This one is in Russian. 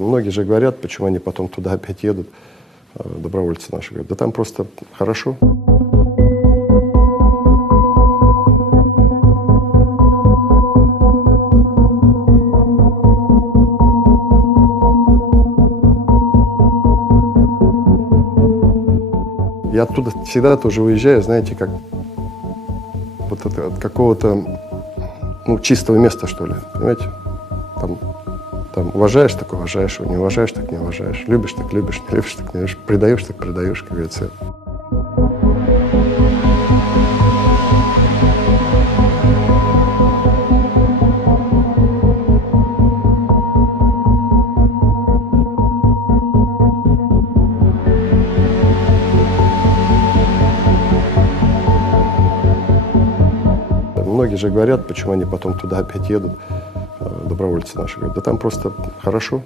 Многие же говорят, почему они потом туда опять едут, добровольцы наши. Говорят, да там просто хорошо. Я оттуда всегда тоже уезжаю, знаете, как вот это, от какого-то чистого места, что ли, понимаете? Там уважаешь, так уважаешь его, не уважаешь, так не уважаешь. Любишь, так любишь, не любишь, так не любишь. Предаешь, так предаешь, как говорится. Многие же говорят, почему они потом туда опять едут, добровольцы наши. Говорят, да там просто хорошо.